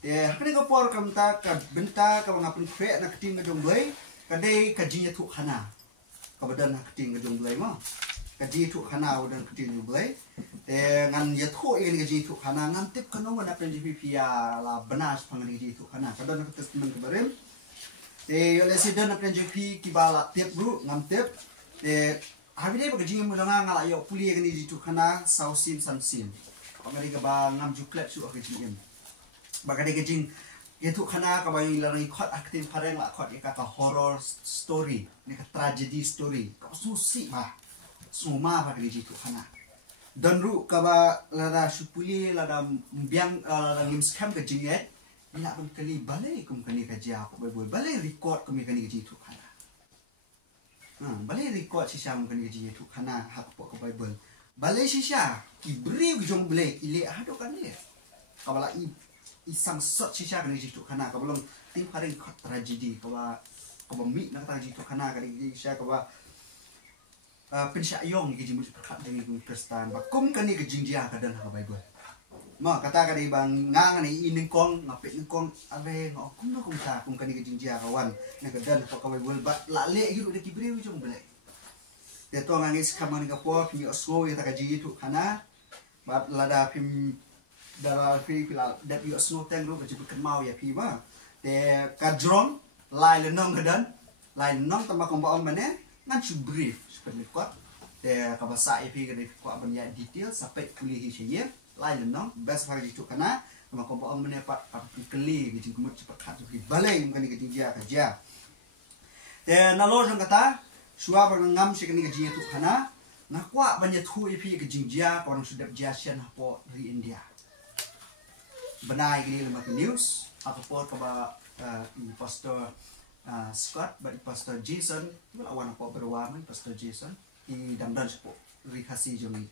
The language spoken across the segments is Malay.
Hari ko por kamta ka benta ka mga pun kwe na kating ngajong blay kadai kajinya tu khana kabadan kating ngajong blay mo kaji tu khana udan kating ngajong blay ngan ya tu ini kaji tu khana ngan tip kano ngana PNJP ya la benas pangan kaji tu khana kadan ka testament kabarim yo lesiden PNJP kibala tip bru ngam tip hari dai kaji mo ngala yo puli kaji tu khana sausim samsim pamari ka ba ngam juklet su kaji Bagade kejing itu khana ka bayi larang ikot aktif pareng la kot ka horror story ni ka tragedy story ka susi mah suma ba kejing itu khana dan ru ka ba lada supuli lada mbiang lada ngim scam kejing et ila ban kali balai kum kani ka ja ko balai record kum kani kejing itu khana balai record sisa kum kani kejing itu khana hak po ka bible balai sisa ki bri jong blek ile hado kan ni ka bala isang sot sisa kani jitu kana ka belum tim paring tragedi ka mi na tragedi tu kana kani sisa ka pensya yong ki jimu kat dengan Kristen ba kum kani ke jingjia ka dan ha bible ma kata kani bang ngang ni inin kong ngapit ni kong ave ngo kum na kum ta kum kani ke jingjia kawan na ka dan ka bible ba la le hiru de kibriu jong blek de to ngangis kamani ka po ki oswo ya ta ka jitu kana ba lada pim dara fi pila dat yo snow tang ro baju kenmau ya pi ba te kadrong lai le nong gadan lai nong tama kong baon mane ngan chu brief seperti ko te ka basa ip ga de ko ban ya detail sampai kuliah hi lai le nong best hari itu kana tama kong baon mane pat keli gi kumut cepat khat ri balai mkan gi dia ka ja te na lo jong kata suwa ba ngam se kani gi tu kana na kwa ban ya thu ip gi jingjia ko sudah jasian po ri India benai gini lembaga news ataupun kepada pastor Scott, bagi pastor Jason, itu lawan apa berwarna pastor Jason di damdan sepuk rikasi jami.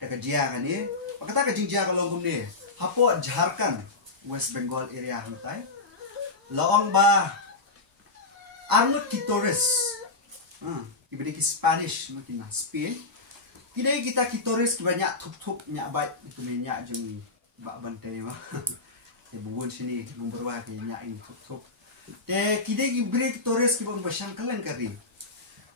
Dekat dia kan ni, kata ke jingjia kalau ngom ni, hapo Jharkhand, West Bengal area hantai, laong ba arnut kitores, diberi ki Spanish mungkin Spain. Kini kita kitores banyak tup nyak baik itu minyak jami. Bak bantai mah te bugun sini nomor ke nya in thuk te kide ki break torres ki bang basang kalen kari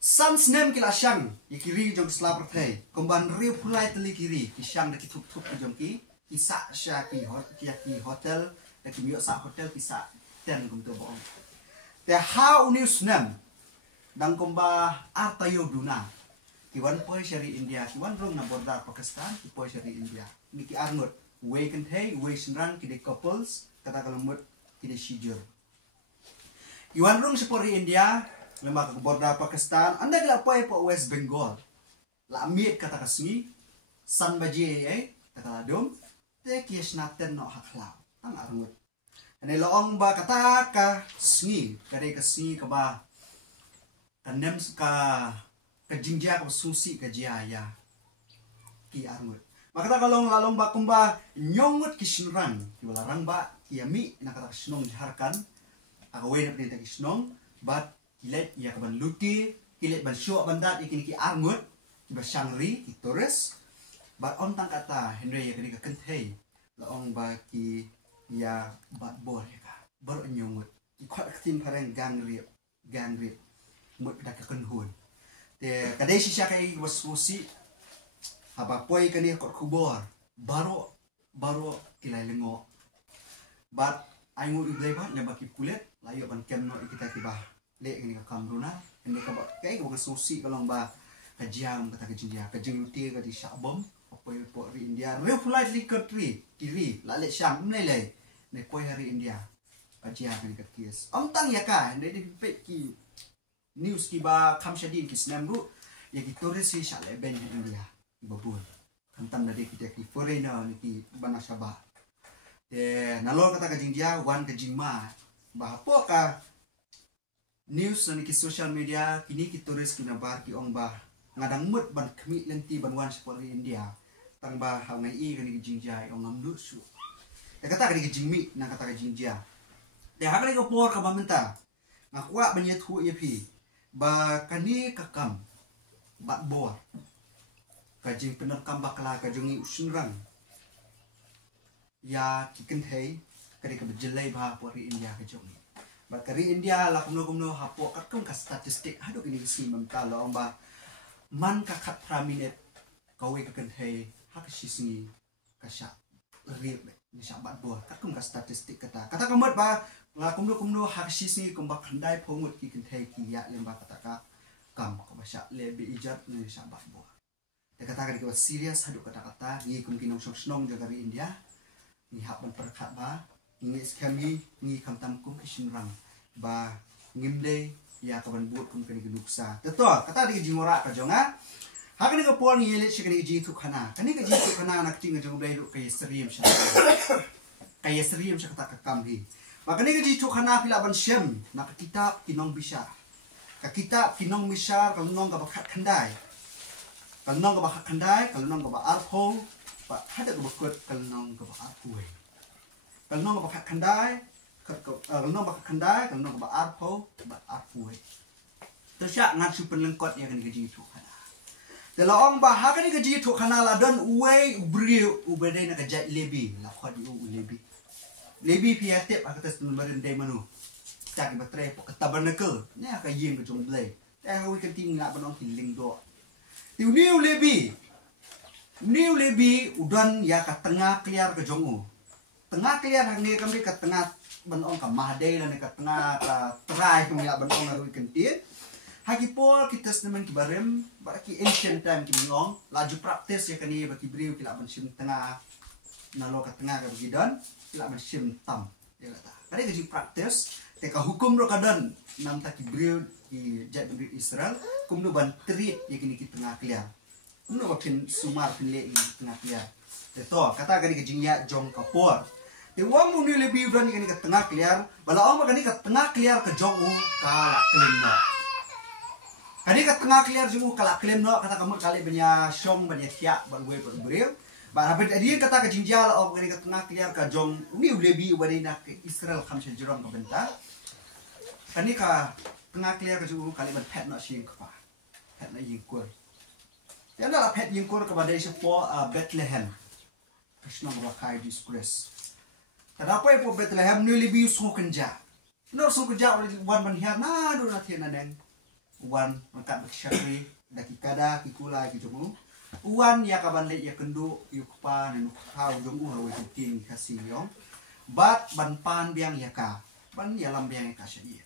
sans nem ki lasang ikiri jong slap thai komban ri pulai teli kiri ki sang de ki thuk jong ki isa sha ki hotel de ki mio sa hotel ki sa ten kum to bong te how news nem dang komba artayo duna ki wan poi shari India ki wan rong na border Pakistan ki poi shari India ni ki arnut way kan hey way senran kide couples kata kalambut kide shijur iwan rung sepori India lemah ke border Pakistan anda gila apa West Bengal la miet kata kasni san baje kata ladum te kies naten no haklau ang arngut ane loong ba kata ka sni kade kasni ka ba kanem ka jingjia ka susi ka jaya ki arngut maka kalau lalong ba kumba nyongut kisnran ki larang ba kiami nakata kisnong Jharkhand agawe na pinta kisnong bat kilet ya kaban luti kilet ban syo bandat ikin ki arngut ki basangri ki torres bat on tang kata Henry ya kini ka kenthei laong ba ki ya bat bor ya ka bar nyongut ki khot tin pareng gangrip mut dak kenhun te kadai sisya kai wasmusi apa poi kani kot kubor baru kilai lengo bat ai ngu iblai bat le baki kulet layo ban kem no kita tiba le ini ka kamruna ini ka kai ko sosi kalong ba kajiam kata kejinja kejinguti ka di syabom apa po ri India re fulai li country kiri la le syam le ne poi hari India kajiam ni ka kies tang ya ka ne di pe ki news ki ba khamshadin ki snam ru ya ki tourist si syale ben India babul kantam dari kita ki foreigner ni ki bana sabah te nalo kata ka jingjia wan ka jingma ba po ka news ni ki social media kini ki turis kina bar ki ong ba ngadang mut ban khmi lenti ban wan sepori India tang ba ha ngai i ni ki jingjia ong ngam du su te kata ka ni ki jingmi na kata ka jingjia te ha ka ko por ka mamenta ngakwa banyet hu ye pi ba kani kakam bat bor kajing penakam bakla kajungi usunrang ya kiken hei kadi ka jelai bah po ri India ka jong ba kari India la kumno hapo kat kum ka statistik hadu ini si mamta lo ba man ka khat praminet kawe ka kan he hak sisni ka sha ri ni sha bat bo kat kum ka statistik kata kamat ba la kumno hak sisni kum ba khandai phomut ki kan he ki ya lem ba kata ka kam ka ba sha le be ijat ni sha bat bo te kata ka serious hadu kata ni kum kinong snong jaga ri India ni hak ban perkhat ba ni skami ni kam tam kum kishin rang ba ngimde ya kaban buat kum kani geduksa teto kata di jingora ka jonga hakani ka pol ni yelet shikani ji tu khana kani ka ji tu khana nak ting jong blai lu kay seriam sha kay seriam sha kata ka kam hi ba kani ka ji tu khana pila ban shem nak kitab kinong bisar ka kitab kinong bisar ka nong ka bakhat khandai ka nong ka bakhat khandai ka nong ka ba arpho ba hada ka bakut ka nong ka ba arpoi ka nong ka bakhat khandai kalau nak kandai, kalau nak arpo, arpoi. Terus ya ngan super lengkot ya kan gaji itu kana. Dalam orang bahag ni gaji itu kana lah dan uai beriu ubedai nak gajat lebi, lah kau di lebi. Lebi piatip aku tes numberin day manu. Cari baterai ketaban nekel, ni aku yang kejong belai. Aku ikan ting nak benong hiling doa. Tiu new lebi udan ya kat tengah clear kejong tengah clear hang ni kami kat tengah benong ka mahde dan ka tengah ka try kami ya benong aru kentir hagi pol kita semen ki barem baki ancient time ki ngong laju praktis ya kani baki briu kila ban sim tengah nalo ka tengah ka bigidon kila ban sim tam ya kata kali gaji praktis te ka hukum ro kadan nam ta ki briu ki jat negeri Israel kumno ban treat ya kini ki tengah clear kumno bakin sumar pinle ki tengah clear te to kata kali gaji ya jong kapor Iwang muni lebih berani kan ke tengah clear, bala orang kan ke tengah clear ke jong kalak klaim no. Kani ke tengah clear jong kalak klaim no kata kamu kali banyak syong banyak tiak berbuat berberiu. Bah habis dia kata ke jinjal orang kan ke tengah clear ke jong uni lebih berani nak Israel khamsel jerom ke bentar. Kani ke tengah clear ke jong kali berpet no siang kepa, pet no yingkur. Yang adalah pet yingkur kepada siapa Bethlehem. Krishna merakai disgrace. Kenapa ya po Bethlehem ni lebih usung kenja? Nor usung kenja wan manhiar na do na tian neng. Wan mangkat bersyakri daki kada kikula kijomu. Wan ya kaban le ya kendu yukpa nenu kau jomu hawe ting kasih yong. Bat ban pan biang ya ka. Ban ya lam biang ya ka syai.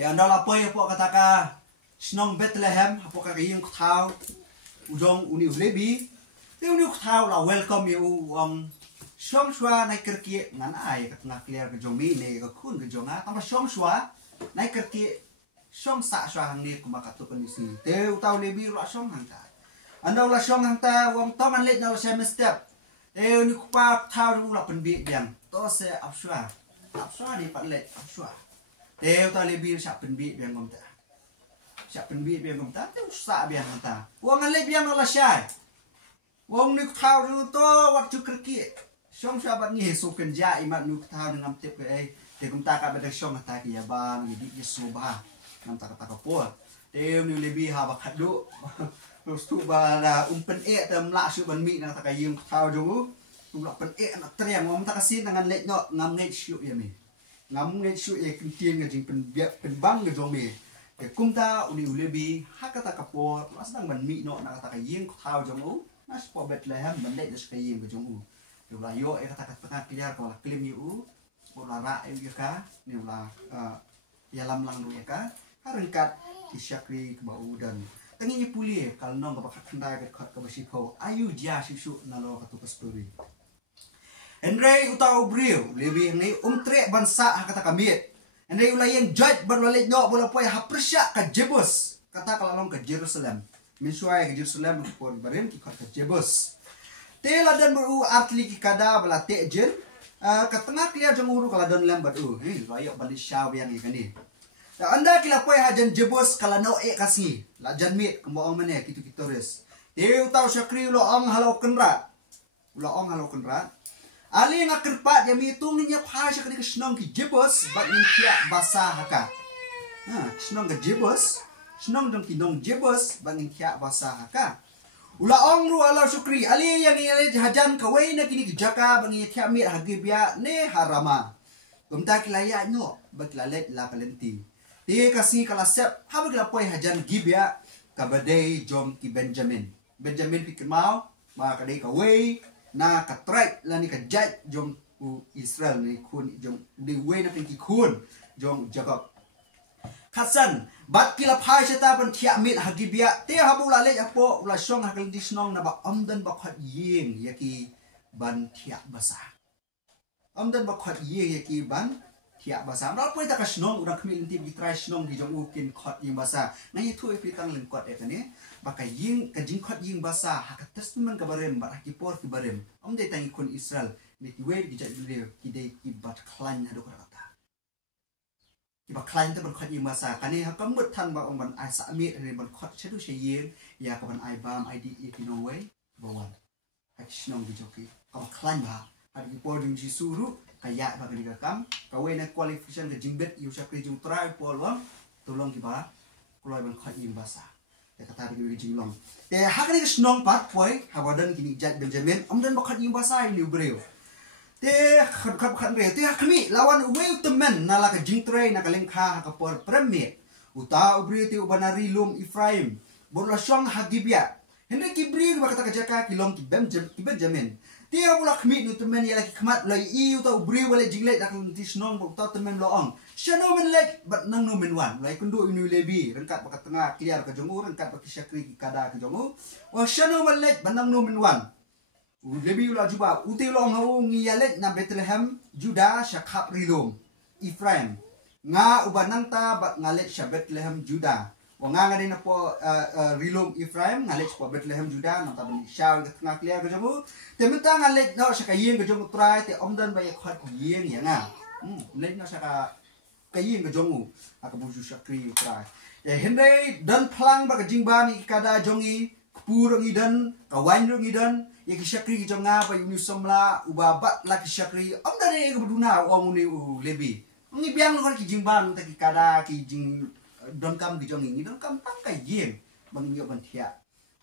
Ya andal apa ya po kataka snong Bethlehem apa ka yung kau ujong uni ulebi. Dia uni kau la welcome you Syong shua naik kerki ngan ai kat tengah clear ke jomi ne ke kun ke jonga tambah syong shua naik kerki syong sa shua hang ni kuma kat tu penisi teu tau lebi ro syong hang ta anda ulah syong hang ta wong tong an let na ulah sem step teu ni kupa tau ru la penbi biang to se apshua ni pat let apshua teu tau lebi sya penbi biang ngom ta sya penbi biang ngom ta teu sa biang hang ta wong an let biang ulah syai wong ni tau ru to waktu kerki Syong sahabat ni so kenja imat nuk tahu dengan tip ke te kum ta ka beda syong ta ki ya bang di yesu ba nam ta ka po te ni lebih ha ba khadu stu ba la pen tem la su ban mi nang ta ka yim tahu jo tu la pen na triang ngom ta ka sin dengan let no ngam net syu ya mi ngam net syu e kin tien ga jing pen bang ga jo mi te kum ta uni lebih ha ka ta ka po la sedang ban mi no na ta ka yim tahu jo mu nas po Bethlehem ban let des ka yim ga jo mu Yola yo kata tengah kejar kalau klaim yu, bola ra yu ka, ni bola yalam lang lu ka, harengkat disyakri ke bau dan tengi puli kalau nong ke bakat kendai ke kot ke besikau, ayu dia susu nalo katu pasturi. Andre utau brio lebih ni trek bansa kata kami. Andre ulayan judge berlalet nyok bola poy hapersyak ke Jebus kata kalau nong ke Jerusalem, mensuai ke Jerusalem pun barim ki kot ke Jebus. Tela dan beru atli kada bala tejen ke tengah clear jong uru kala don lambat royok balik syaw yang ikani anda kila poy hajan Jebus kala no kasih la jan mit kembo ong mene kitu kitores teu tau syakri lo ong halau kenrat ali ngakerpat ya mitung ni nyap ha syakri ke snong ki Jebus bat ning kia basah haka snong ke Jebus snong dong ki dong Jebus bat ning kia basah haka Ula ong ru ala syukri ali yang ni hajan kawai na kini jaka bangi tiamit hagibia ne harama. Gumta kilaya no baklalet la palenti. Ti kasih kalasep haba kilapoi hajan gibia kabadai jom ki Benjamin. Benjamin pikir mau ba kadai kawai na katrai la ni kajat jom Israel ni kun jom di way na pinki kun jom Jacob. Kasan bat kila phai seta pan thia mit hagibia te habu la le apo la song hakal di snong na ba amdan ba khat yeng yaki ban thia basa amdan ba khat ye yaki ban thia basa ra poi ta ka snong ura khmi inti bi trai snong di jong ukin khat yeng basa na ye thu pi tang len kot e kane ba ka yeng ka jing khat yeng basa hakat testament ka barem ba ki por ki barem amde tang kun Israel ni ki we ki ja ki de ki bat klan na do ka Iba klain ta ban khat yeng masa kani ha kamut than ba ong ban ai sa mit re ban khat chedu she yeng ya ka ban ai bam id e ki no way ba wan ha shnong bi joki ka klain ba ha di por jing ji suru ka ya ba ni ka kam ka we na qualification ka jingbet yu sha kri jung try por wang tolong ki ba kloi ban khat yeng masa te kata ri jing long te ha ka ni shnong pat poi ha wadan kini jat Benjamin amdan ba khat yeng masa ni breu te khat re te khmi lawan we temen nala ka jingtre na ka lengkha ka por premier uta ubri te ubanari lum Ephraim borla shong hagibia henry kibri ba kata ka jaka kilong ki Benjamin te ula khmi nu temen ya ki khmat lai i uta ubri wala jingle na ka tisnong bo ta temen loong shano men lek bat nang no men wan lai kundu inu lebi rengkat ba ka tengah clear ka jongu rengkat ba ki syakri ki kada ka jongu wa shano men lek banang no men wan Lebi ula juba utilong hau ngiyalet na Bethlehem Juda syakap rilum Ephraim nga ubanang ta bat ngalet sya Bethlehem Juda wa nga ngade na po rilum Ephraim ngalet po Bethlehem Juda na ta bani syaw ka tengah clear ka jamu te menta ngalet no sya kayeng ka jamu try te omdan ba yakhat ko yeng ya nga ngalet no sya ka kayeng ka jamu aka buju syakri try ya henry dan plang ba ka jingba ni kada jongi purang idan kawan rung idan ya kisyakri jonga pa yuni somla ubabat la kisyakri am dari ke beduna om ni lebi ngi biang ko ki jingban ta ki kada ki jing don kam ki jongi don kam tang kai yeng bang yo ban thia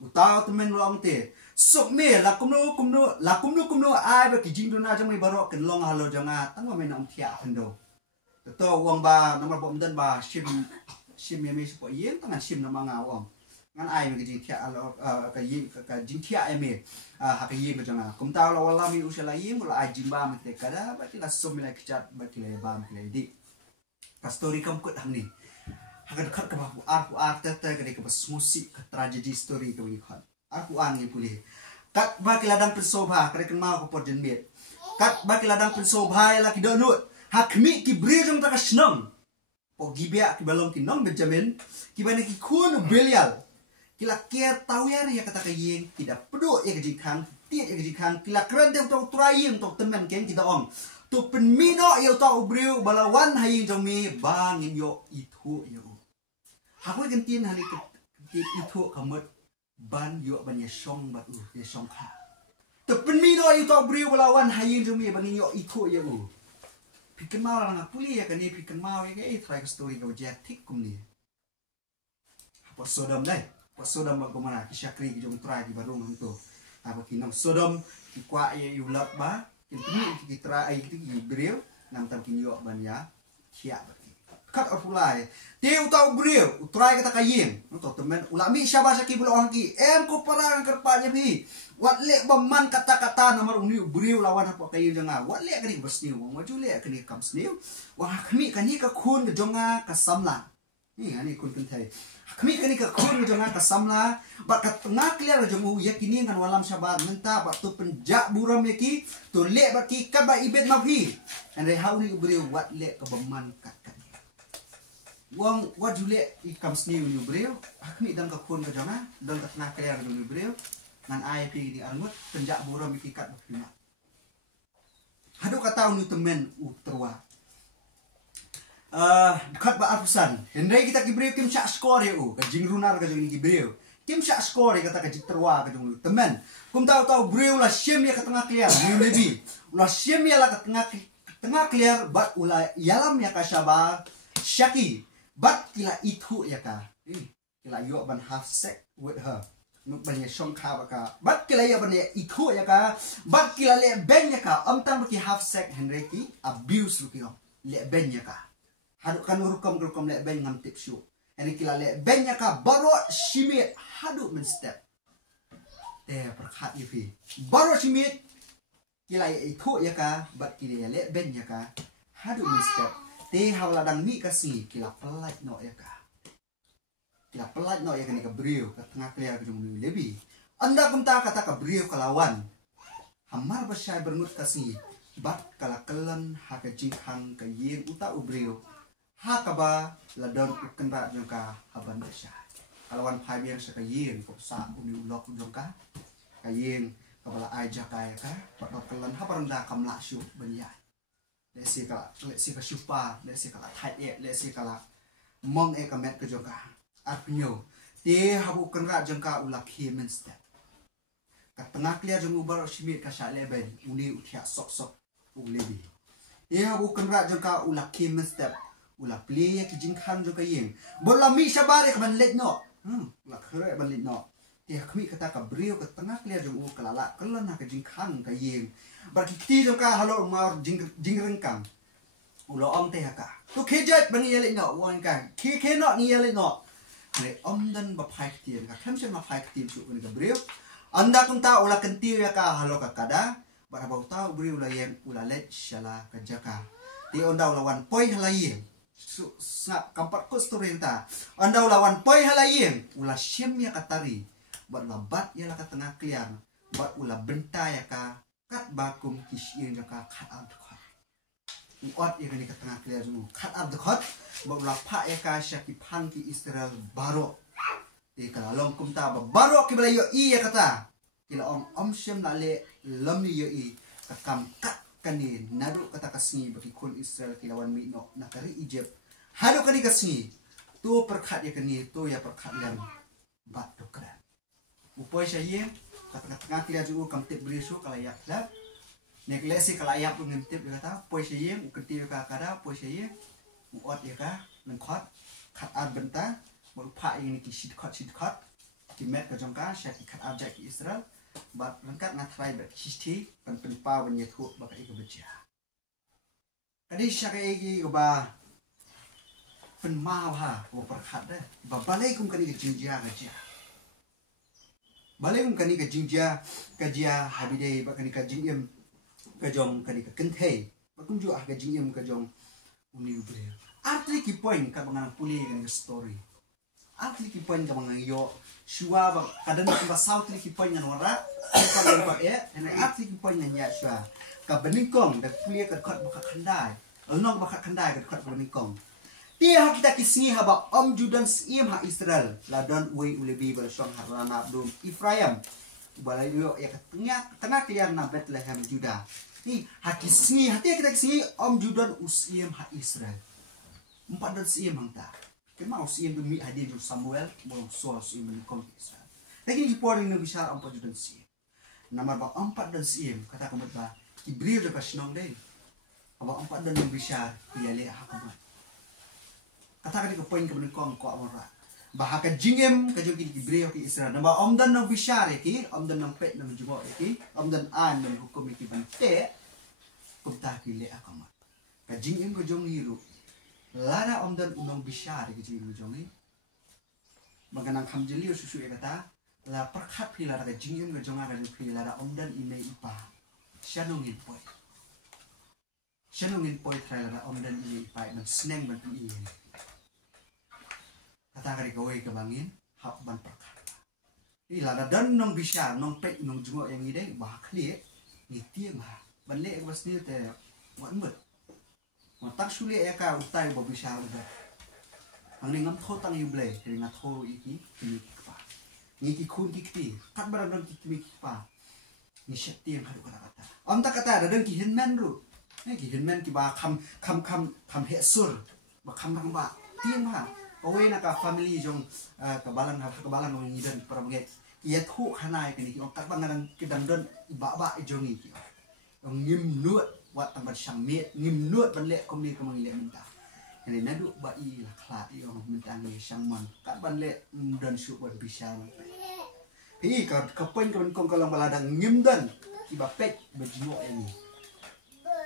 utaw temen long te sok me la kumno ai ba ki jing dona jang mai baro ken long halo jonga tang ma me nam thia hando to wong ba nomor bom dan ba sim me me po yeng tangan sim na manga wong ngan ai ke jing thia alo ka yeng ka jing thia eme ha ka yeng janga kum taw la wala mi usala yeng la ai jing ba me te kada ba ti la som la kichat ba ti le ba me di pastori kam kut hamni ha ka khat ka ba ar ta ka de ka smusi ka tragedy story to ni khat ar ku an ni puli kat ba ki ladang pensobha ka kan mau ko por jen bet kat ba ki ladang pensobha la ki donut ha khmi ki bri jong ta ka snong po gibia ki balong ki nong Benjamin ki ba ki kun belial kila care tahu ya kata kayeng tidak peduk ya kejikang tiap ya kejikang kila keren dia untuk trying untuk teman keng kita ong tu penmino ya untuk ubriu balawan haying jami bangin yo itu yo aku gentin hari itu kamet ban yo ban ya song bat ya song kha tu penmino ya untuk ubriu balawan haying jami bangin yo itu yo pikir mau lang puli ya kan ni pikir mau ya try story kau jetik kum ni apa sodom dai Sodom bagaimana kisyakri ki jong try ki barung hantu apa kinam Sodom ki kwa ye yulat ba kinti ki try ki breu nam tam kin yo ban ya khia kat apulai te utau breu try kata kayeng untuk temen ulami syabasa ki bulo ki em ko parang kerpa je bi wat le baman kata-kata nomor uni breu lawan apa kayeng janga wat le kani basniu maju le kani kam sniu wa khmi kani ka khun jonga ka samla ni ani kun kun thai kami kani ka khun jonga ka samla ba ka tengah clear jongu yakini kan walam sabar menta ba tu penjak buram yaki tu le ba ki ka ba ibet mafi and how ni beri wat le ka baman kat kan wong wat jule I comes new ni beri kami dan ka khun ka jonga dan ka tengah clear jongu beri nan ai pi di armut penjak buram yaki kat ba hadu ka tahu ni temen terwa dekat ba apusan hendai kita kibreu kim syak score ya ka jing runar ka jing kibreu kim syak score kata ka jing terwa ka jing temen kum tahu breu la siem ya ka tengah clear ni lebi la siem ya la ka tengah clear bat ula yalam ya ka sabar syaki bat kila itu ya ka kila yo ban half sec with her nuk banyak song kha baka bat kila ya bane ikho ya ka bat kila le ben ya ka tang baki half sec henry ki abuse ruki le ben ya ka hadu kan rukom le ben ngam tip shu ini kila le ben ya ka baro shimit hadu men step perkhat ifi baro shimit kila ya ikho ya ka bat kila le ben ya ka hadu men step hawla dang mi kasi kila pelaj no ya ka kila pelat no ya kan ka brio ka tengah clear ke jumlu lebih anda kumta kata ka brio kalawan hamar basai bernut kasi bat kala kelan ha ka jingkhang ka yin uta ubrio ha ka ba ladon ukendra jongka haban basai kalawan phai biang sa ka yin ko sa uni ulok jongka ka yin ka bala aja ka ya ka pat kelan ha baranda kamla syu benya lesi ka syupa lesi kala thai lesi kala mong ka met ke jongka arpinyo habu kenra jengka ula kimen step kat tengah clear jeng ubar simit ka sha leben uni utia sok ulebi habu kenra jengka ula kimen step ula play ki jingkhan jengka yeng bola mi sabare ka ban let no la khre ban let no khmi kata ka brio ka tengah clear jeng u kalala kelan ka jingkhan ka yeng bar ki ti jengka halo mar jingrengkang ula om te ka tu khejat ban yele no wan ka ke no ni yele no le dan bapai ketian ka kemsen bapai ketian su ni gabriel anda kung ta ula kentiu ya ka halo ka kada bara bau ta brio la yen ula let shala ka jaka ti onda ula wan poi halayen su snap kampat ko story ta onda ula wan poi halayen ula syem ya katari bat labat ya la ka tengah kliar bat ula benta ya ka kat bakum kisien ya ka kat out uat ya ni ka tengah kliar ju kat out the cut baula pa ya ka syaki pan ki Israel baro kala long kumta baro ki bala yo i ya kata kila om syem la le lam ni yo i ka kam kat kani nadu kata kasni bagi kun Israel kilawan mi no nakari Egypt hadu kani kasni tu perkhat ya kani tu ya perkhat lam bat dokran upoi syai kata tengah kliar ju kam tip brisu kala ya la neklesi kala ya pun tip kata poi syai ukti ka kada poi syai uat ya ka lengkot kat ad benta berupa ini ki shit cut ki met ka jongka syaki kat ab ki Israel bat lengkat ngatrai bat kisti pan penpa wan yethu baka ika beja kadi syaka igi ba pen mau ha ko perkhat da ba balai kum kani jinja gaja balai kum kani ka jinja kajia habide ba kani ka jingem ka jong kani ka kenthe ba kum ju ka jingem ka jong uni ubre arti ki point ka bangang puli ng story arti ki point ka bangang yo shua ba kadang ba south ki point ng wara ka ba and arti ki point ng ya shua ka beningkong da puli ka khot ba khandai alnong ba khandai ka khot ba beningkong dia kita kisni haba judan sim ha Israel ladon we ulebi bal shong harana dum Ifraim balai yo ya tengah kliar na Bethlehem Juda ni hakisni hati kita kisni judan usim ha Israel 4 dan siem hangta kema usim demi hadir Samuel bolong source iman kon Israel lagi di poring no bisa 4 dan siem nama ba 4 dan siem kata kamu ba ibrir ka snong dei aba 4 dan bisa yale hakamat kata ka ko point ka kon ko amara bah ka jingem ka jogi ibrir ki Israel nama dan no bisa ki dan no pet no jubo ki dan an no hukum ki bante kumta ki le hakamat ka jingem ko jong hiru lara dan unong bisyar gitu jongi maganang kamjeli susu ya kata la perkhat pila daga jingin ga jonga ga pila lara dan ime ipa shanongin poi trailer dan ime ipa man sneng ban i kata ga gawai ke bangin hak ban perkhat i lara dan nong bisyar nong pek nong jungo yang ide bah kli ni tiang ha ban le ga basni te wan mut tak sulit ya ka utai bo bisa udah ang ngam tho tang yuble ringa tho iki ki pa ni ki kun ki ti kat barang ki ki pa ni syati yang hadu kata om tak kata ada ki hinman ru ki hinman ki ba kham he sur ba kham bang ba tiang ha owe na ka family jong kabalan ng idan para mga iya thu khanai ki om kat bangaran ki dandon ba jong iki ang ngim nuat wat tambat sang met ngim nuat ban le kom ni kamang le minta ini nadu ba i la khla i ong minta ni sang man kat ban le dan su ban bisa Hi ka poin ka kong kalang baladang ngimdan ki bapet bajingo ini.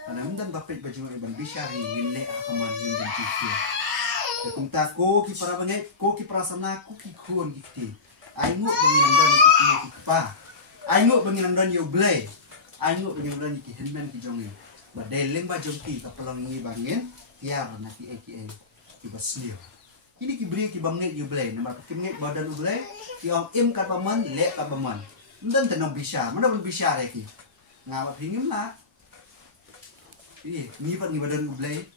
Ana ngimdan bapet bajingo iban bisyar ni ngimne akaman ngimdan tiki. Kum ta ko ki para banget ko ki prasana ko ki khon giti. Aingo banginan dan ki pa. Aingo banginan dan yo blay. Aingo banginan dan ki henman ki jongi. Badeleng ba jongki ka pelong ni bangin tiar na ki ki basnio. Kini ki beri ki banget yo blay nama ki nget badan blay ki ong im ka baman le ka baman. Ndan tanong bisya, mana pun bisya ki. Ngawat hingim na. Ni pat ni badan blay.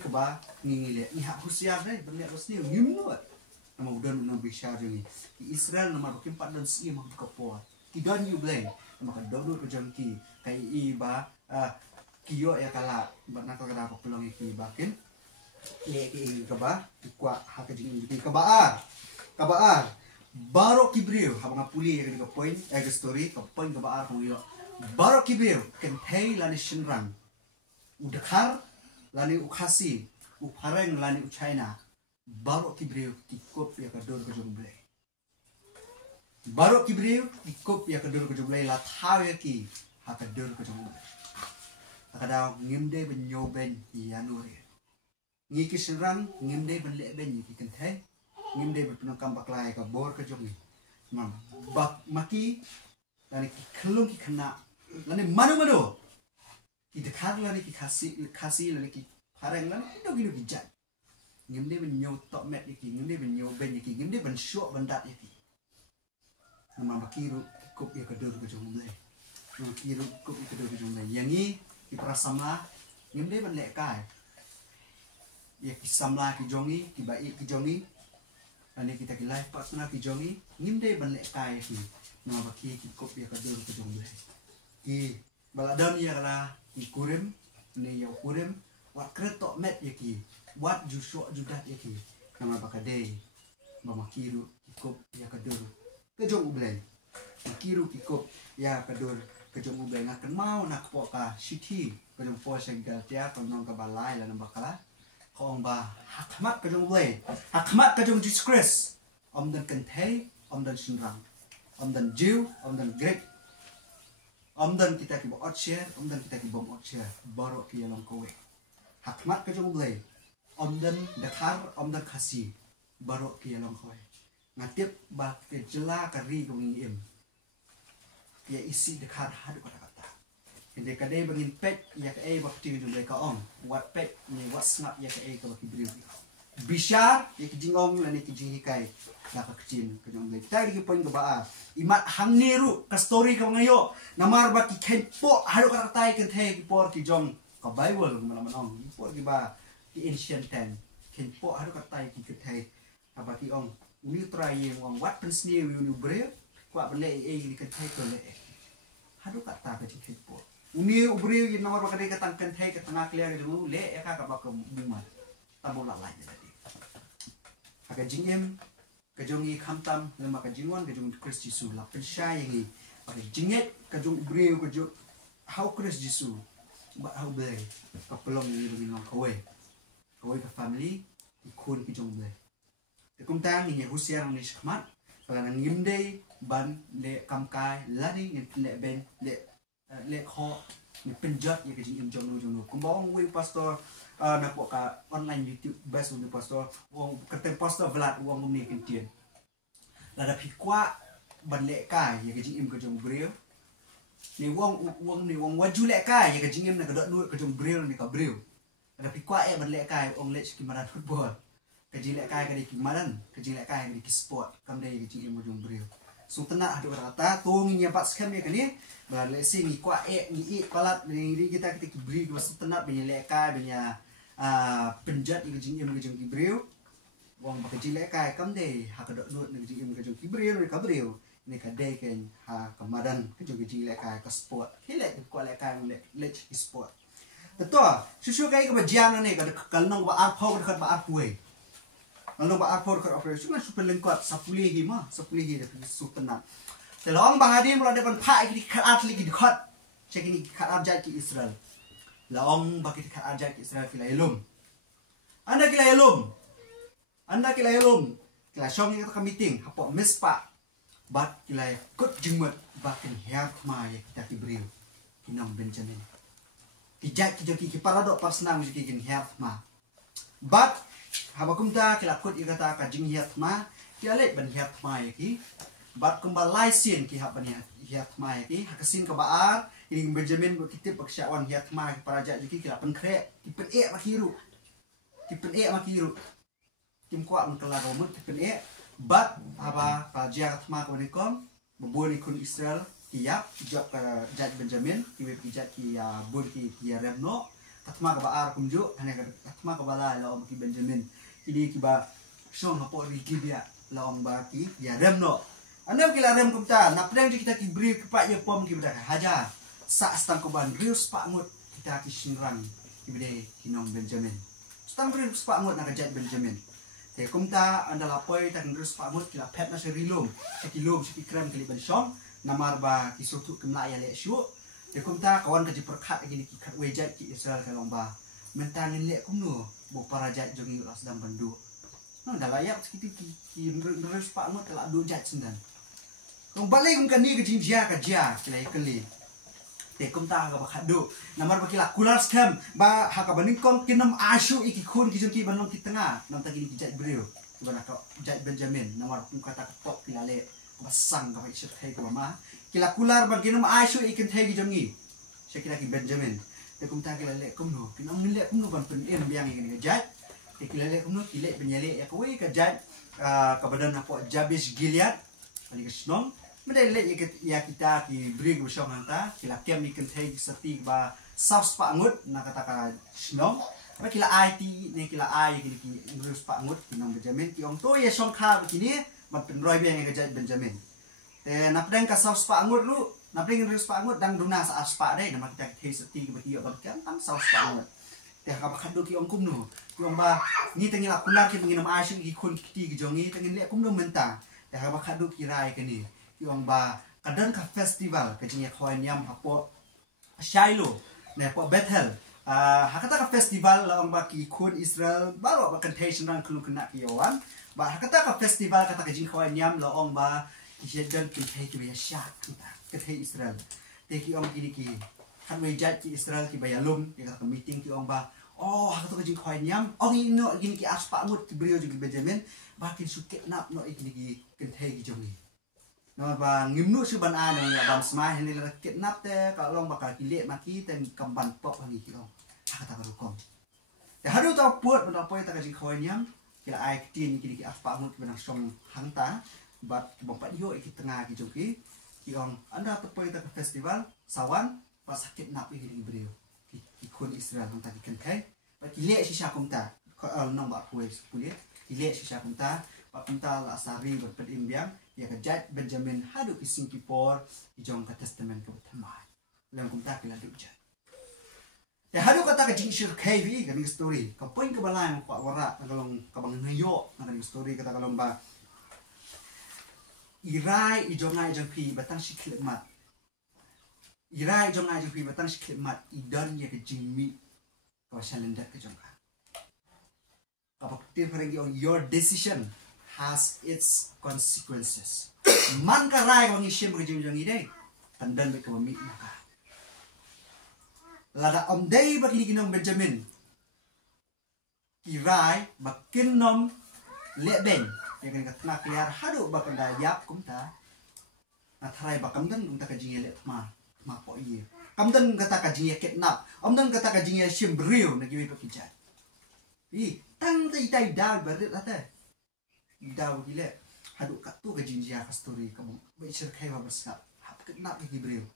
Ka ba ni le ni hak husiar dai banget basnio ngim no. Nama udan nang bisya jongi. Ki Israel nama ki 4 dan si mak ka po. Ki don yo blay. Nama ka dodo ko jongki kai i ba kiyo ya kala batna ko kada ko pelong iki bakin ki kaba kwa hakajing iki kabaar baro kibriu habang puli ya ka point ka story ka point kabaar ko yo baro kibriu ken thei lani shinrang udakhar lani ukhasi uphareng lani uchaina baro kibriu ki kop ya ka dor ko jomble baro kibriu ki kop ya ka dor ko jomble la thaw ya ki hakador ko jomble akadaw ngimde ben nyoben yanuri ngi kisrang ngimde ben leben ki kenthe ngimde ben penokam baklai ka bor ka jongi mam bak maki lani ki khlung ki khana lani manu ki dekhar lani ki khasi lani ki pareng lani do ki jat ngimde ben nyo tok met ki ngimde ben nyoben ki ngimde ben syok bandat ki mam bakiru kop ya ka dor ka jongi bakiru kop ya ka dor ka jongi yangi ki prasamla ngimde ban lek kai ya ki samla ki jongi ki bai ki jongi ani kita ki life partner ki jongi ngimde ban lek kai ki no baki ki kop ya ka dur ki jongi ki baladan ya kala ki kurim ne ya kurim wat kretok met ya ki wat jusuk judat ya ki nama bakade mamakiru ki kop ya ka dur ke jong ublay makiru ki kop ya ka dur kejong ubeng akan mau nak poka shiti kejong po segal tia konong ka balai lan bakala kong ba hakmat kejong ubeng hakmat kejong Jesus Christ om dan kentei om dan shinrang om dan Jew om dan Greek om dan kita ki bot share om dan kita ki bom ot share baru ki yang kowe hakmat kejong ubeng om dan dakhar om dan kasi baru ki yang kowe ngatip ba ke jela kari kongim ya isi dekat hadu kata-kata. Kende kade bangin pet ya ke bakti du ka ong. Wat pet ni wat snap ya ke ka baki briu. Bishar ya ke jingong lani ke jingikai la ka kecil ke jong le. Tadi ke poin ke ba. Imat hang niru ka story ka ngayo. Namar baki kenpo hadu kata-kata ke the ki por ki jong ka Bible mana ong. Por ki ba ki ancient ten. Kenpo hadu kata ki ke the apa ki ong. Uni try yang ong wat pensni uni briu. Kuat beli ni kentai tu le. Hadu kata ke cikit po. Uni ubri yang nomor bakal dia tang kentai ke tengah clear dulu le ya ka bak bunga. Tamu lalai tadi. Aga jingem ke jongi khamtam lema ke jingwan ke jong Christ Jesus la pensya yang ni. Aga jinget ke jong ubri ke jong how Christ Jesus. Ba how beli ke pelong ni bagi long kowe. Kowe ke family ikun ke jong beli. Kum tang ni husiar ni shkmat. Kalau ngimde ban le kamkai lani le ben le kho ni penjat ya ke jing jono kumbong we pastor na ko ka online YouTube best ni pastor wong kete pastor Vlad wong ni kentien la da pikwa ban le kai ya ke jing ke jong breu ni wong ni wong waju le kai ya ke jing na ka dot nu ke jong breu ni ka breu da pikwa ban le kai ong le ki maran football kejilek kai ke di maran kejilek kai ke di sport kam dai ke jing jong breu so tenak hadu rata tu ngi nyapat scam ya kini bala si ngi kwa ngi palat ni kita beri ke so tenak benya lekai benya penjat ngi jing ke jong kibreu wong ba kejilek kai kam dai ha ka dot nut ngi jing ke jong kibreu ni ka breu ni ka dai ken ha kamadan ke jong kejilek kai ke sport hilek kwa lekai le sport tetua susu kai ke bajian ni ka kalnong ba arpau dekat ba arpuai lalu ba akor ke operation super lengkap 10 hi mah 10 hi dah sutenat telong bahadin mulai depan pak iki khat lagi dekat cek ini khat ajak ke Israel laong baki khat ajak ke Israel kilailum anda kilailum kila shong kita ke meeting hapok mispa bat kilai kot jengmet bakin heart ma ya kita kibril kinong Benjamin kijak kijoki ki paradok pasnang ki kin heart ma bat habakum ta kila kot ikata ka jing heart ma kiale ban heart ma ya ki bat kumbalai sin ki haban heart ma ya ki hakasin ka baar ini Benjamin berkitip peksyawan heart ma ki paraja ki kila pen krek ki pen makiru ki pen makiru tim kuat mengkelar romut ki pen bat apa raja Hatma kebenikom membuli kun Israel kiap kijak jat Benjamin kiwe kijak ki bul ki remno Hatma ke baar kumju hanya Hatma ke bala la om ki Benjamin ini kiba song hapo riki dia la om ba ki remno anda kila rem kumta na pedang kita ki bri kepak ye pom ki bedak haja sa stang koban rius pakmut kita ki sinrang ki bede kinong Benjamin stang rius pakmut na jat Benjamin te kumta anda lapoi tak ngurus pamut kila pet na serilum sekilum sekikram kili bensom namar ba kisutu kemla ya le syu te kumta kawan kaji perkat gini ki kat wejat ki Israel kalong ba mentangin le kumnu bo parajat jogi ulas dam bandu no da layak sekitu ki ngurus pamut kala du jat sendan kong balai kum kan ni ke jinjia ka jia kila ikeli te kumta ga bakadu namar ba kila kular scam ba haka baningkong kinam asu iki kun kijunki banong ki tengah nam tagi ki jat brio bana ka jat Benjamin namar kum kata ketok kila le basang ka isut hai ko ma kila kular ba kinam asu ikin thai ki jongi sekira ki Benjamin te kumta kila le kum no kinam le kum no ban pen em biang ini jat te kila le kum no kile penyele ya ko ka jat ka badan apa Jabes Gilead ali ka snong Mendai le ya kita ki bring bersong hanta kila kem ikan thai seti ba saus pangut na kata ka snong ba kila IT ne kila ai ki ngurus pangut kinong Benjamin ki ong to ye song kha begini man pen roi beng ke Benjamin te na pedang ka saus pangut lu na pedang ngurus pangut dang duna sa aspa dai nama kita thai seti ki beti ba kan tam saus pangut te ka bakado ki ong kum no ki ong ba ni tengila kular ki nginam asyik ki kun ki jongi tengin le kum no menta te ka bakado ki rai ke ni yung ba kadang ka festival kajing yakhoy niam hapo Shiloh ne po Bethel hakata ka festival la ba ki kun Israel baro ba contation rang kulu kena ki yawan ba hakata ka festival kata kajing khoy niam la ong ba ki jedan ki thai ki ya syak ka thai Israel te ki ong ki kan we jat ki Israel ki bayalum ki ka meeting ki ong ba oh hakata kajing khoy niam ong ino gini ki aspa ngut ki brio juga Benjamin ba ki suket nap no iki ki kan thai ki jongi nama ba ngimnu suban a no ya bam smai hen le kidnap te ka long bakal kile maki ten kamban pop lagi ki long kata ka rukom te hadu ta puat benda poi ta ka jing khoy nyam kila ai tin ki ki apa mut benang som hanta bat bapak yo iki tengah ki joki ki ong anda ta poi ta ka festival sawan pas sakit nap iki di brio ki kun Israel hanta ki kan kai ba kile si syakum ta ko nong ba poi kulit kile si syakum ta ba pinta la sari berpedim biang ya kejat Benjamin hadu ki Singapore ijong ka testament ko thamai lang kum ta kila duja ya hadu kata ka jingshir kv kan story ka point ka balang ko wara kalong kabang ngayo kan story kata kalong ba irai ijongai jongpi batang siklemat irai ijongai jongpi batang siklemat idan ya ke jingmi ka salenda ka jongka kapag different your decision has its consequences. Man ka rai kang isim ka jing ide, tandan be ka mami maka. Lada om day ba kini kinong Benjamin. Kirai ba kinom leben, ya kan ka kliar hadu ba kanda yap kumta. Na tharai ba kamdan kumta ka jing le ma po iye. Kamdan kata ka jing kidnap, omdan kata ka jing sim brio na giwi pa kijat. Tang tay tay dal berit ate. Daw gila hadu katu ke jinjia ka story kamu becer kai ba berskap hap kenap ki brio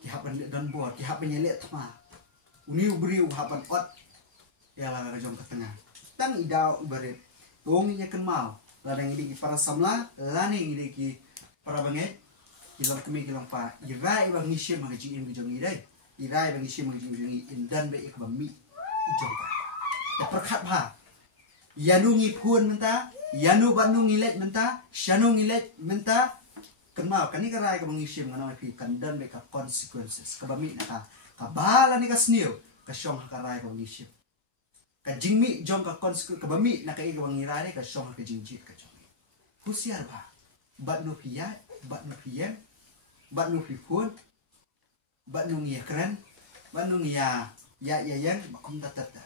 ki hap ban dan board ki hap nyele tma uni brio hapan ot ya la ka jom ka tengah tang idaw berit dong nya ken mau ladang ini ki para samla lani ini ki para banget kilang kemi kilang pa irai bang ngisem ma ji im jong idai irai bang ngisem ma ji jong indan be ik ba mi ijong ka ya perkhat ba Yanu ngipun menta, yanu banu ngilet menta, syanu ngilet menta, kenal kani karai ka mangisim ngana pi kandan be ka consequences ka bami na ka bala ni ka sniu ka syong karai ka mangisim ka jingmi jong ka consequence ka bami na ka iga mangirai ka syong ka jingjit ka jong husiar ba bat nu pia bat nu piem bat nu pipun bat nu ngia keren bat nu ngia ya yang bakum tatata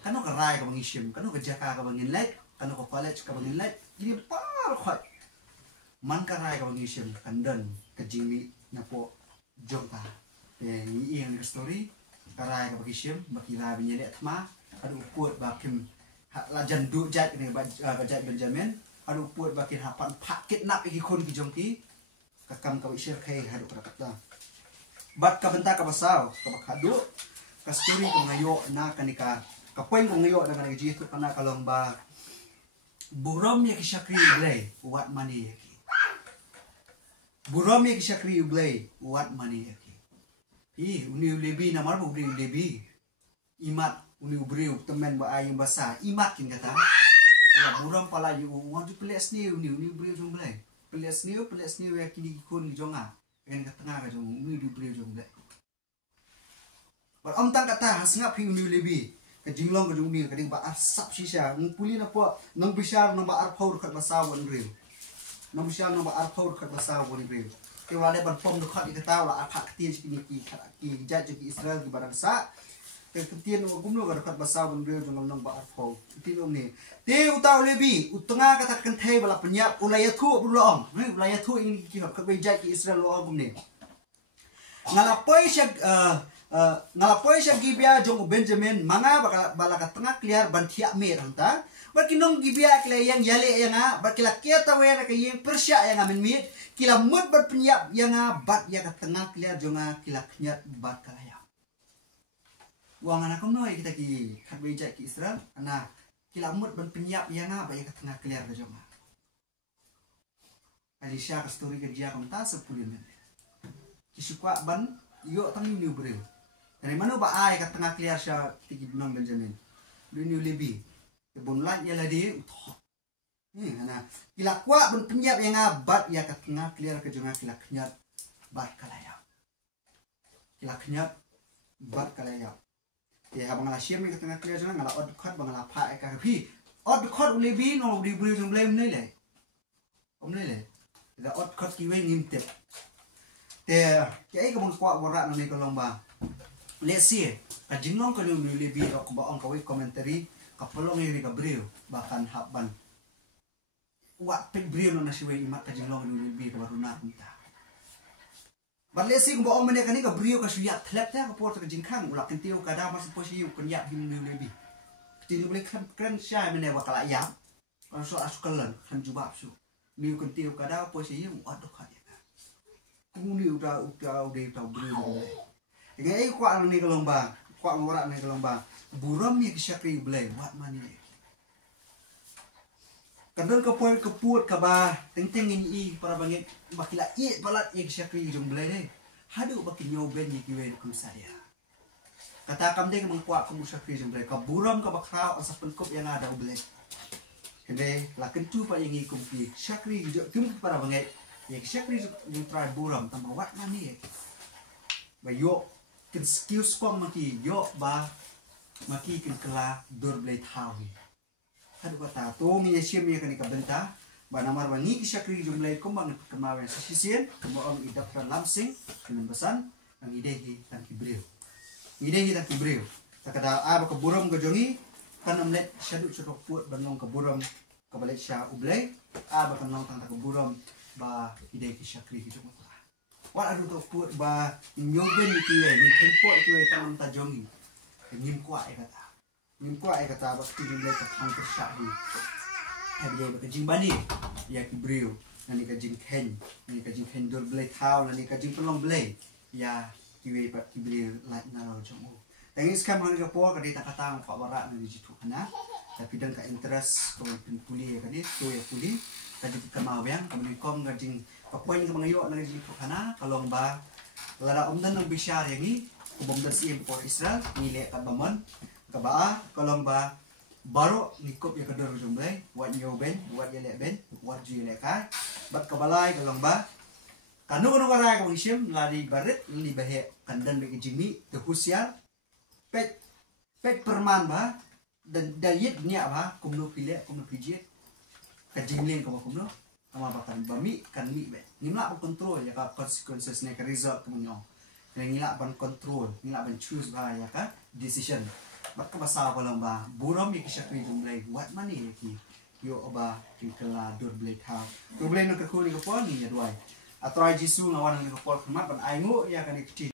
kanu kerai ka bangisim kanu kejaka ka bangin lek kanu ke college ka bangin lek jadi par khot man kerai ka bangisim kandan kejimi napo jongta ni yang story kerai ka bangisim bakila binyele thma adu put bakim lajan du jat ni bajat Benjamin adu put bakin hapan pakit nak iki kon ki jongki kakam ka isir kai hadu kata bat ka benta ka basau ka bakadu ka story ko ngayo na kanika ka poin ko ngayo na kanika jitu kana kalong ba burom ya kisakri blay wat mani yaki burom ya kisakri blay wat mani yaki uni lebi na mar bu lebi imat uni ubriu temen ba ayung basa imat kin kata ya buram pala yu waju peles ni uni ubriu jong blay peles ni ya kini kun jonga kan ka tengah ka jong uni ubriu jong blay bar om tang kata hasngap hi uni lebi ka jinglong ka jong ni ka ding ba asap sisa ng puli na po nang bisar nang ba arpaur khat basa won riu nang bisar nang ba arpaur khat basa won riu ke wale ban pom du khat ikata la aphak tin sikini ki jaj ki Israel ki barang sa ketien gumno ga khat basa bun beu jong nang ba arpho tin om ni te utaw lebi utenga kata kan thai bala penyap ulaya thu bulong ulaya thu ini ki khat be jaj ki Israel lo gum ni ngalapoi sya gibia jong Benjamin manga bala ka tengah clear ban thiak me ranta bakinong gibia kle yang yale yang bakila keta we ka yeng persya yang amen mit kila mut bat penyap yang bat ya ka tengah clear jonga kila knyat bat kalaya wang anak noi kita ki khat be jaj ki Israel ana kila mut ban penyap yang ba ya ka tengah clear ka jonga Alisha ka story ke dia kamta 10 menit kisukwa ban yo tang ni breu dari mana ba ai ka tengah clear sya tigi binong Benjamin dunia lebi bon lat ya ladi ana kila kwa ban penyap yang bat ya ka tengah clear ka jonga kila knyat bat kalaya kila knyat bat kalaya ya abang la siam ka tengah clear jonga ngala od khot bang la pha ka phi od khot lebi no di breu jong blem nei le om nei le da od khot ki we ngim tep te cái cái bông quạ bò rạ này có lòng bà let's see cái chính long cái điều này lebih aku baong kawai komentari kapolong ini ka brio bahkan haban wat pek brio no nasi wei imat ka chính long ini lebih ka baru nar minta but let's see baong mene kan ka brio ka suya thlep ta ka por ka jingkhang ulak kentiu ka da mas posi yu kan ya him ni lebih tin boleh keren syai mene bakal ayam kalau so asukalan kan jubab su ni kentiu ka da posi yu aduh ka ni udah beri ini kuat ni kalau bang kuat ngorak ni kalau bang buram ni kisakri belai buat mani kadang keput kabah teng ini para bangit bakila balat kisakri jom belai ni hadu baki nyoben ni kiwe ku saya kata kam deng mengkuat kamu kisakri jom belai ka buram ka bakrau asas penkup yang ada belai kene la kentu pa yang ikum pi kisakri kum para bangit ya kisakri yung try buram tama wat mani ba yo kin skills kong maki yo ba maki kin kala dur blade hawi hadu kata to mi yesim ya kan ikabenta ba namar ba ni kisakri yung blade kong bang kemawen sisien kemo idak lamsing kinan besan ang idehi tan kibreu takada aba ka buram ka jongi kanam let syadu chok put banong ka buram ka balik sya ublay aba kan long tang ka buram ba ide kisakri ki jong wat adu to put ba nyoben kiwe ni tempo kiwe tanam ta jongi ngim kwa e kata ba ti jing ka thang ka sha hi habi ba ka jing bani ya ki brio nani ka jing ken dor blay thau nani ka jing pelong blay ya kiwe ba ki brio lat na lo jong tengis kam han ka po ka di ta katang kwa bara ni jitu kana tapi dan ka interest ko puli ka ni to ya puli kaji kemauan kemudian kom ngajing kapoin ke mengayo ngaji kana kalong ba lara umdan ng bisyar yang ni kubom dan siem por Israel nile ka bamon ka ba kalong ba baro nikop ya kadar jumlay wat nyoben wat yele ben wat jile ka bat kabalay kalong ba kanu kara ka sim lari barit li bahe kandan be jimi te husial pet perman ba dan dayit nya ba kumno pile kumno pijit kajingling ko kumno ama bahkan bami kan mi be ngila ban control ya ka consequences ne ka result kemenyo ngila ban control ngila ban choose ba ya ka decision bat ka basa ko lang ba buram mi kisha kri jumlay what money ki yo oba ki kala dur blade ha to blade no ka ko ni ko ni ya duai atrai jisu ngawan ni ko pol khmat ban ai ngo ya kan ikti